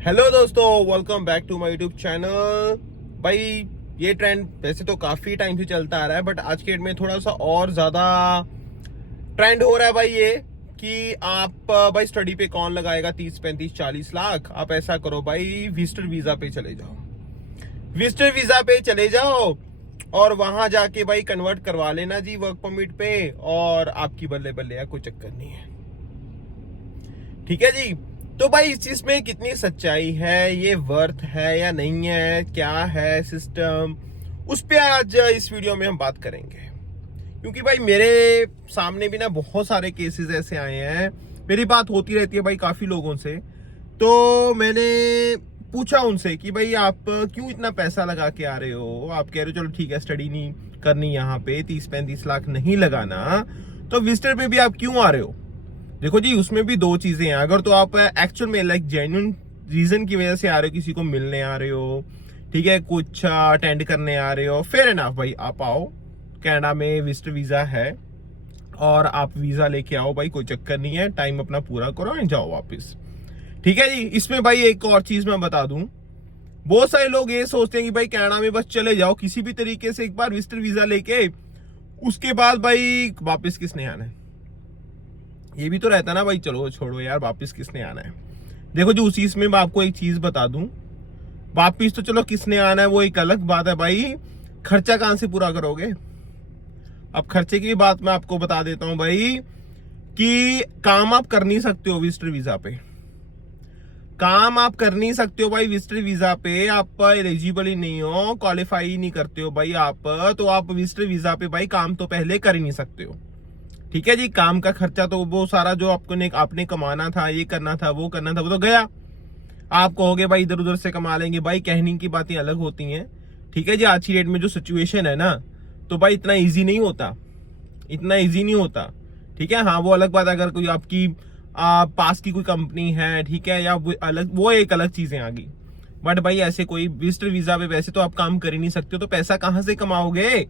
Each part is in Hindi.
हेलो दोस्तों, welcome back to my YouTube channel. भाई ये ट्रेंड वैसे तो काफी टाइम से चलता आ रहा है, बट आज के डेट में थोड़ा सा और ज्यादा ट्रेंड हो रहा है भाई ये कि आप भाई स्टडी पे कौन लगाएगा 30 35 40 लाख। आप ऐसा करो भाई, विजिटर वीजा पे चले जाओ। विजिटर वीजा पे चले जाओ और वहां जाके भाई कन्वर्ट करवा लेना जी वर्क परमिट पे, और आपकी बल्ले बल्ले या कोई चक्कर नहीं है। ठीक है जी। तो भाई इस चीज में कितनी सच्चाई है, ये वर्थ है या नहीं है, क्या है सिस्टम, उस पे आज इस वीडियो में हम बात करेंगे। क्योंकि भाई मेरे सामने भी ना बहुत सारे केसेस ऐसे आए हैं, मेरी बात होती रहती है भाई काफी लोगों से। तो मैंने पूछा उनसे कि भाई आप क्यों इतना पैसा लगा के आ रहे हो। आप कह रहे हो चलो ठीक है, स्टडी नहीं करनी यहाँ पे, 30 35 लाख नहीं लगाना, तो विजिटर पे भी आप क्यों आ रहे हो। देखो जी, उसमें भी दो चीजें हैं। अगर तो आप एक्चुअल में लाइक जेन्युइन रीजन की वजह से आ रहे हो, किसी को मिलने आ रहे हो, ठीक है, कुछ अटेंड करने आ रहे हो, फेयर एनफ भाई आप आओ। कनाडा में विजिटर वीजा है और आप वीजा लेके आओ भाई, कोई चक्कर नहीं है, टाइम अपना पूरा करो एंड जाओ वापस। ठीक है जी। इसमें भाई एक और चीज मैं बता दूं, बहुत सारे लोग ये सोचते हैं कि भाई कनाडा में बस चले जाओ किसी भी तरीके से, एक बार विजिटर वीजा लेके, उसके बाद भाई वापस किसने आना है। ये भी तो रहता ना भाई, चलो छोड़ो यार, वापिस किसने आना है। देखो जी, उसी इसमें मैं आपको एक चीज बता दूं, वापिस तो चलो किसने आना है वो एक अलग बात है भाई, खर्चा कहां से पूरा करोगे। अब खर्चे की बात मैं आपको बता देता हूं भाई, कि काम आप कर नहीं सकते हो विजिटर वीजा पे। काम आप कर नहीं सकते हो भाई विजिटर वीजा पे, आप एलिजिबल ही नहीं हो, क्वालिफाई ही नहीं करते हो भाई आप, तो आप विजिटर वीजा पे भाई काम तो पहले कर ही नहीं सकते हो। ठीक है जी। काम का खर्चा तो वो सारा जो आपने कमाना था, ये करना था, वो करना था, वो तो गया। आप कहोगे भाई इधर उधर से कमा लेंगे, भाई कहने की बातें अलग होती हैं। ठीक है जी। आज की डेट में जो सिचुएशन है ना, तो भाई इतना इजी नहीं होता, इतना इजी नहीं होता। ठीक है। हाँ, वो अलग बात, अगर कोई आपकी पास की कोई कंपनी है, ठीक है, या वो एक अलग चीजें आ गई। बट भाई ऐसे कोई विजिटर वीजा पे वैसे तो आप काम कर ही नहीं सकते हो, तो पैसा कहां से कमाओगे।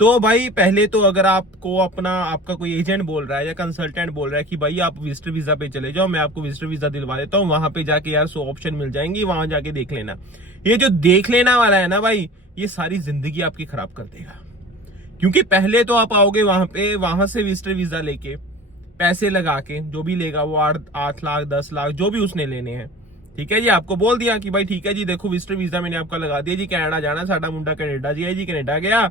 तो भाई पहले तो अगर आपको आपका कोई एजेंट बोल रहा है या कंसल्टेंट बोल रहा है कि भाई आप विजिटर वीजा पे चले जाओ, मैं आपको विजिटर वीजा दिलवा देता हूँ, वहां पे जाके यार 100 ऑप्शन मिल जाएंगी, वहां जाके देख लेना। ये जो देख लेना वाला है ना भाई, ये सारी जिंदगी आपकी खराब कर देगा। क्योंकि पहले तो आप आओगे वहां पे, वहां से विजिटर वीजा लेके पैसे लगा के, जो भी लेगा वो 8 लाख 10 लाख जो भी उसने लेने हैं। ठीक है जी। आपको बोल दिया कि भाई ठीक है जी, देखो विजिटर वीजा मैंने आपका लगा दिया जी, कनाडा जाना, साडा मुंडा कनाडा जी है जी, कनाडा गया,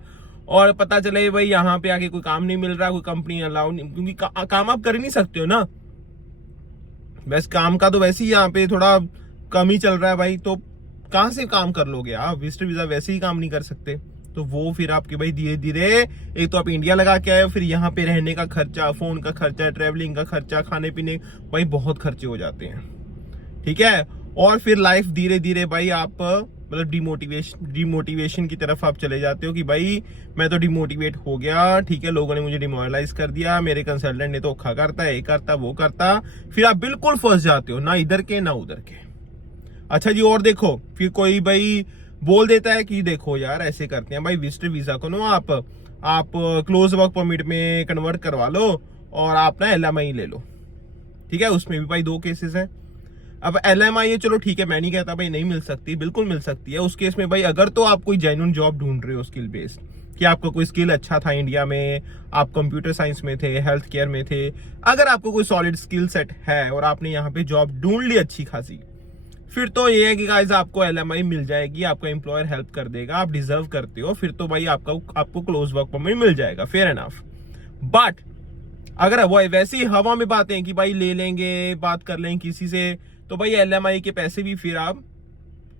और पता चले भाई यहाँ पे आके कोई काम नहीं मिल रहा, कोई कंपनी अलाउ नहीं, क्योंकि काम आप कर ही नहीं सकते हो ना। बस काम का तो वैसे ही यहाँ पे थोड़ा कम ही चल रहा है भाई, तो कहाँ से काम कर लोगे आप, विजिटर वीजा वैसे ही काम नहीं कर सकते। तो वो फिर आपके भाई धीरे धीरे, एक तो आप इंडिया लगा के आए, फिर यहाँ पे रहने का खर्चा, फोन का खर्चा, ट्रेवलिंग का खर्चा, खाने पीने, भाई बहुत खर्चे हो जाते हैं। ठीक है। और फिर लाइफ धीरे धीरे भाई आप मतलब डिमोटिवेशन की तरफ आप चले जाते हो कि भाई मैं तो डिमोटिवेट हो गया, ठीक है, लोगों ने मुझे डिमोरलाइज कर दिया, मेरे कंसल्टेंट ने तो धोखा करता है, ये करता वो करता, फिर आप बिल्कुल फंस जाते हो, ना इधर के ना उधर के। अच्छा जी, और देखो फिर कोई भाई बोल देता है कि देखो यार ऐसे करते हैं भाई, विजिटर वीजा को ना आप क्लोज वर्क परमिट में कन्वर्ट करवा लो और आप ना LMI ले लो। ठीक है। उसमें भी भाई दो केसेस हैं। अब LMI है, चलो ठीक है, मैं नहीं कहता भाई नहीं मिल सकती, बिल्कुल मिल सकती है। उस केस में भाई अगर तो आप कोई जेन्युइन जॉब ढूंढ रहे हो स्किल बेस्ड, कि आपका कोई स्किल अच्छा था इंडिया में, आप कंप्यूटर साइंस में थे, हेल्थ केयर में थे, अगर आपको कोई सॉलिड स्किल सेट है और आपने यहाँ पे जॉब ढूंढ ली अच्छी खासी, फिर तो ये है कि गाइस आपको LMI मिल जाएगी, आपका एम्प्लॉयर हेल्प कर देगा, आप डिजर्व करते हो, फिर तो भाई आपको क्लोज वर्क परमिट मिल जाएगा, फेयर एनफ। बट अगर वो वैसे ही हवा में बातें कि भाई ले लेंगे, बात कर लेंगे किसी से, तो भाई LMI के पैसे भी फिर आप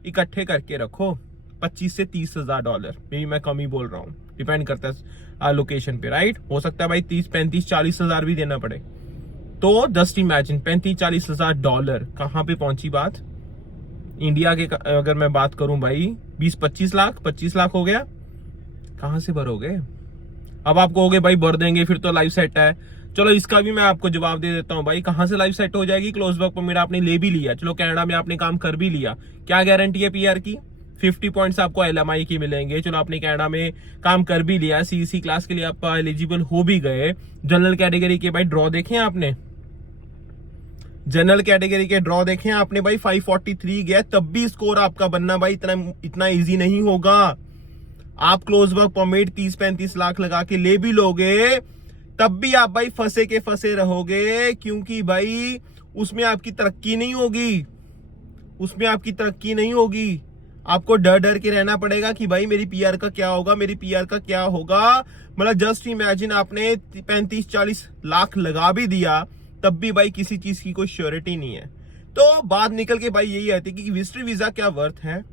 इकट्ठे करके रखो, 25 से 30 हजार डॉलर, मे भी मैं कम ही बोल रहा हूँ, डिपेंड करता है लोकेशन पे, राइट। हो सकता है भाई 30 35 40 हजार भी देना पड़े। तो जस्ट इमेजिन 35 40 हजार डॉलर कहाँ पे पहुंची बात। इंडिया के अगर मैं बात करूं भाई 25 लाख हो गया, कहां से भरोगे। अब आप कहोगे भाई भर देंगे फिर तो लाइफ सेट है, चलो इसका भी मैं आपको जवाब दे देता हूं भाई, कहां से लाइफ सेट हो जाएगी। क्लोज वर्क परमिट आपने ले भी लिया, चलो कनाडा में आपने काम कर भी लिया, क्या गारंटी है PR की, 50 पॉइंट्स आपको LMI की मिलेंगे। चलो आपने कनाडा में काम कर भी लिया, CEC क्लास के लिए आप एलिजिबल हो भी गए, जनरल कैटेगरी के भाई ड्रॉ देखे आपने, जनरल कैटेगरी के ड्रॉ देखें आपने भाई 543 गया, तब भी स्कोर आपका बनना भाई इतना इजी नहीं होगा। आप क्लोज वर्क परमिट 30-35 लाख लगा के ले भी लोगे, तब भी आप भाई फंसे के फंसे रहोगे, क्योंकि भाई उसमें आपकी तरक्की नहीं होगी, उसमें आपकी तरक्की नहीं होगी। आपको डर डर के रहना पड़ेगा कि भाई मेरी पीआर का क्या होगा, मेरी पीआर का क्या होगा। मतलब जस्ट इमेजिन आपने 35-40 लाख लगा भी दिया, तब भी भाई किसी चीज की कोई श्योरिटी नहीं है। तो बात निकल के भाई यही आती है कि विजिटर वीजा क्या वर्थ है।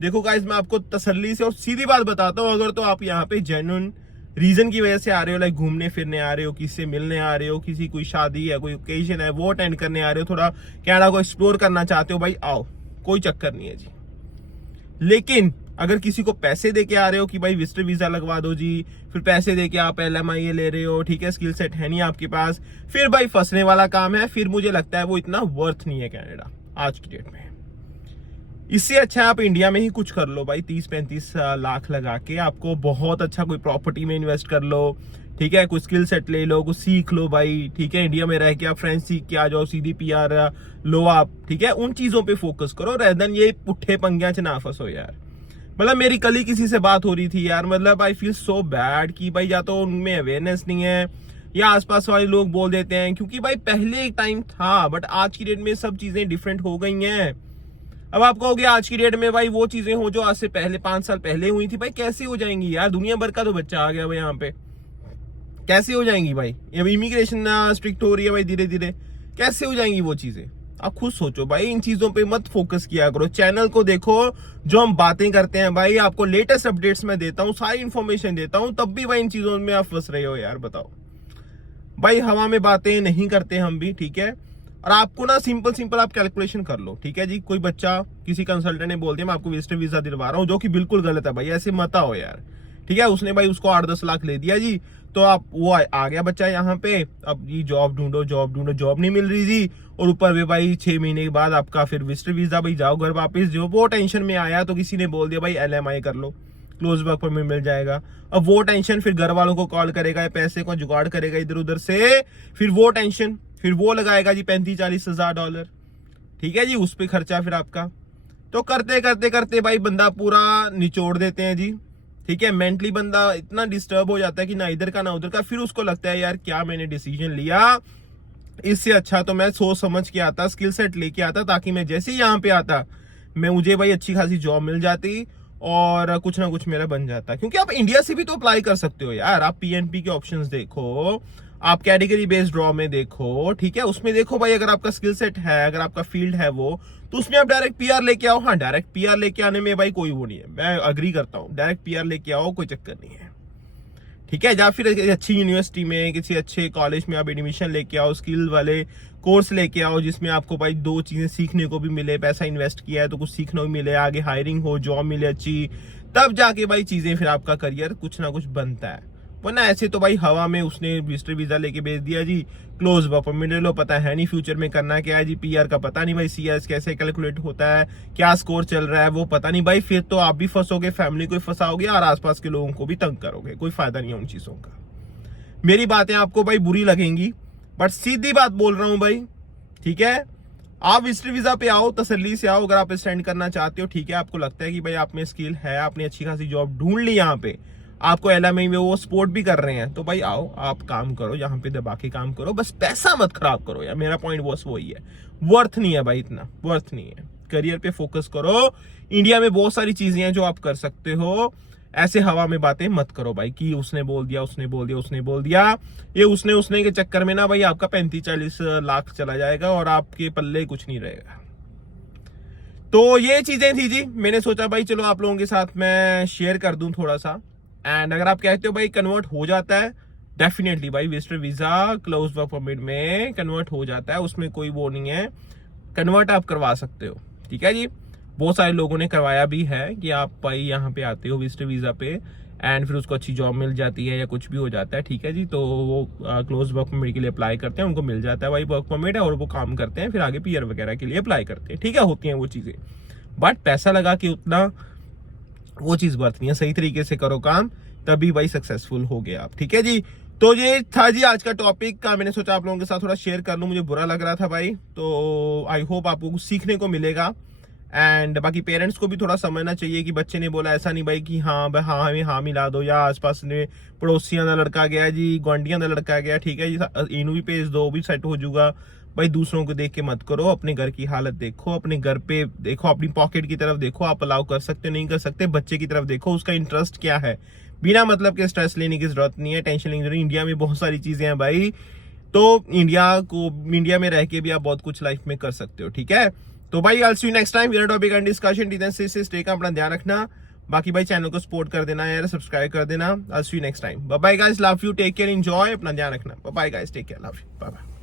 देखो गाइस, मैं आपको तसल्ली से और सीधी बात बताता हूँ, अगर तो आप यहाँ पे जेन्युइन रीजन की वजह से आ रहे हो, लाइक घूमने फिरने आ रहे हो, किसी से मिलने आ रहे हो, किसी कोई शादी है, कोई ओकेजन है वो अटेंड करने आ रहे हो, थोड़ा कनाडा को एक्सप्लोर करना चाहते हो, भाई आओ, कोई चक्कर नहीं है जी। लेकिन अगर किसी को पैसे दे के आ रहे हो कि भाई विजिटर वीजा लगवा दो जी, फिर पैसे दे के आप LMIA ले रहे हो, ठीक है, स्किल सेट है नहीं आपके पास, फिर भाई फंसने वाला काम है। फिर मुझे लगता है वो इतना वर्थ नहीं है कनाडा आज की डेट में। इससे अच्छा आप इंडिया में ही कुछ कर लो भाई, 30-35 लाख लगा के आपको बहुत अच्छा कोई प्रॉपर्टी में इन्वेस्ट कर लो, ठीक है, कुछ स्किल सेट ले लो, कुछ सीख लो भाई, ठीक है, इंडिया में रह के आप फ्रेंच सीख के आ जाओ, सीधी PR लो आप, ठीक है, उन चीजों पे फोकस करो रेदर देन ये पुट्ठे पंगिया च ना फंसो यार। मतलब मेरी कल ही किसी से बात हो रही थी यार, मतलब आई फील सो बैड कि भाई या तो उनमें अवेयरनेस नहीं है या आसपास वाले लोग बोल देते हैं, क्योंकि भाई पहले एक टाइम था, बट आज की डेट में सब चीजें डिफरेंट हो गई हैं। अब आप कहोगे आज की डेट में भाई वो चीजें हो जो आज से पहले 5 साल पहले हुई थी, भाई कैसे हो जाएंगी यार, दुनिया भर का तो बच्चा आ गया भाई यहाँ पे, कैसे हो जाएंगी भाई। अब इमिग्रेशन स्ट्रिक्ट हो रही है भाई धीरे धीरे, कैसे हो जाएंगी वो चीजें। आप खुद सोचो भाई, इन चीजों पे मत फोकस किया करो। चैनल को देखो, जो हम बातें करते हैं भाई, आपको लेटेस्ट अपडेट्स मैं देता हूँ, सारी इंफॉर्मेशन देता हूँ, तब भी भाई इन चीजों में आप फंस रहे हो यार, बताओ भाई। हवा में बातें नहीं करते हम भी, ठीक है। और आपको ना सिंपल आप कैलकुलेशन कर लो, ठीक है जी। कोई बच्चा किसी कंसल्टेंट ने बोल दिया मैं आपको विजिटर वीजा दिलवा रहा हूँ, जो कि बिल्कुल गलत है भाई, ऐसे मत आओ यार, ठीक है। उसने भाई उसको 8-10 लाख ले दिया जी, तो आप वो आ गया बच्चा यहाँ पे, अब ये जॉब ढूंढो, जॉब नहीं मिल रही जी, और ऊपर भी भाई 6 महीने के बाद आपका फिर विजिटर वीजा, भाई जाओ घर वापस, जो वो टेंशन में आया तो किसी ने बोल दिया भाई LMI कर लो, क्लोज वर्क परमिट मिल जाएगा। अब वो टेंशन फिर घर वालों को कॉल करेगा, पैसे को जुगाड़ करेगा इधर उधर से, फिर वो टेंशन फिर वो लगाएगा जी $35-40 हजार, ठीक है जी, उस पर खर्चा फिर आपका। तो करते करते करते भाई बंदा पूरा निचोड़ देते हैं जी, ठीक है। मेंटली बंदा इतना डिस्टर्ब हो जाता है कि ना इधर का ना उधर का, फिर उसको लगता है यार क्या मैंने डिसीजन लिया, इससे अच्छा तो मैं सोच समझ के आता, स्किल सेट लेके आता, ताकि मैं जैसे ही यहाँ पे आता मुझे भाई अच्छी खासी जॉब मिल जाती और कुछ ना कुछ मेरा बन जाता। क्योंकि आप इंडिया से भी तो अप्लाई कर सकते हो यार, आप PNP के ऑप्शंस देखो, आप कैटेगरी बेस्ड ड्रॉ में देखो, ठीक है, उसमें देखो भाई, अगर आपका स्किल सेट है, अगर आपका फील्ड है वो, तो उसमें आप डायरेक्ट PR लेके आओ। हाँ, डायरेक्ट PR लेके आने में भाई कोई वो नहीं है, मैं अग्री करता हूँ, डायरेक्ट PR लेके आओ, कोई चक्कर नहीं है, ठीक है। या फिर अच्छी यूनिवर्सिटी में, किसी अच्छे कॉलेज में आप एडमिशन लेके आओ, स्किल वाले कोर्स लेके आओ, जिसमें आपको भाई 2 चीजें सीखने को भी मिले, पैसा इन्वेस्ट किया है तो कुछ सीखने को मिले, आगे हायरिंग हो, जॉब मिले अच्छी, तब जाके भाई चीजें फिर आपका करियर कुछ ना कुछ बनता है। वरना ऐसे तो भाई हवा में उसने विजिटर वीजा लेके भेज दिया जी, क्लोज वर्क परमिट ले लो, पता है नहीं फ्यूचर में करना क्या है जी, PR का पता नहीं भाई, CS कैसे कैलकुलेट होता है, क्या स्कोर चल रहा है वो पता नहीं भाई, फिर तो आप भी फंसोगे, फैमिली को फंसाओगे और आसपास के लोगों को भी तंग करोगे, कोई फायदा नहीं है उन चीजों का। मेरी बातें आपको भाई बुरी लगेंगी, बट सीधी बात बोल रहा हूं भाई, ठीक है। आप विजिटर वीजा पे आओ, तसल्ली से आओ, अगर आप स्टैंड करना चाहते हो, ठीक है, आपको लगता है कि भाई आप में स्किल है, आपने अच्छी खासी जॉब ढूंढ ली यहाँ पे, आपको LMI में वो सपोर्ट भी कर रहे हैं, तो भाई आओ, आप काम करो, यहाँ पे दबा के काम करो, बस पैसा मत खराब करो यार, मेरा पॉइंट बस वही है। वर्थ नहीं है भाई, इतना वर्थ नहीं है। करियर पे फोकस करो, इंडिया में बहुत सारी चीजें हैं जो आप कर सकते हो, ऐसे हवा में बातें मत करो भाई कि उसने बोल दिया, ये उसने के चक्कर में ना भाई आपका 35-40 लाख चला जाएगा और आपके पल्ले कुछ नहीं रहेगा। तो ये चीजें थी जी, मैंने सोचा भाई चलो आप लोगों के साथ मैं शेयर कर दूं थोड़ा सा। एंड अगर आप कहते हो भाई कन्वर्ट हो जाता है, डेफिनेटली भाई visitor visa close work permit में कन्वर्ट हो जाता है, उसमें कोई वो नहीं है, कन्वर्ट आप करवा सकते हो, ठीक है जी। बहुत सारे लोगों ने करवाया भी है कि आप भाई यहाँ पे आते हो विजिटर वीजा पे एंड फिर उसको अच्छी जॉब मिल जाती है या कुछ भी हो जाता है, ठीक है जी, तो वो क्लोज वर्क परमिट के लिए अप्लाई करते हैं, उनको मिल जाता है भाई वर्क परमिट है और वो काम करते हैं, फिर आगे PR वगैरह के लिए अप्लाई करते हैं, ठीक है, होती हैं वो चीजें। बट पैसा लगा के उतना वो चीज वर्थ नहीं है, सही तरीके से करो काम, तभी भाई सक्सेसफुल हो गए आप, ठीक है जी। तो ये था जी आज का टॉपिक का, मैंने सोचा आप लोगों के साथ थोड़ा शेयर कर लूं, मुझे बुरा लग रहा था भाई। तो आई होप आपको कुछ सीखने को मिलेगा। एंड बाकी पेरेंट्स को भी थोड़ा समझना चाहिए कि बच्चे ने बोला ऐसा नहीं भाई कि हाँ भाई हाँ हमें हाँ मिला दो, या आसपास ने पड़ोसियां का लड़का गया जी, गुआंढियां का लड़का गया, ठीक है जी इनू भी भेज दो, भी सेट हो जाऊगा। भाई दूसरों को देख के मत करो, अपने घर की हालत देखो, अपने घर पे देखो, अपनी पॉकेट की तरफ देखो, आप अलाउ कर सकते नहीं कर सकते, बच्चे की तरफ देखो, उसका इंटरेस्ट क्या है। बिना मतलब के स्ट्रेस लेने की जरूरत नहीं है, टेंशन लेने की जरूरत नहीं। इंडिया में बहुत सारी चीजें हैं भाई, तो इंडिया में रह के भी आप बहुत कुछ लाइफ में कर सकते हो, ठीक है। तो भाई आई सी यू नेक्स्ट टाइम, मेरा टॉपिक एंड डिस्कशन से स्टे का अपना ध्यान रखना। बाकी भाई चैनल को सपोर्ट कर देना यार, सब्सक्राइब कर देना। I see you next time, bye bye guys, love you, take care, enjoy, अपना ध्यान रखना, bye bye guys, take care, love you, bye bye.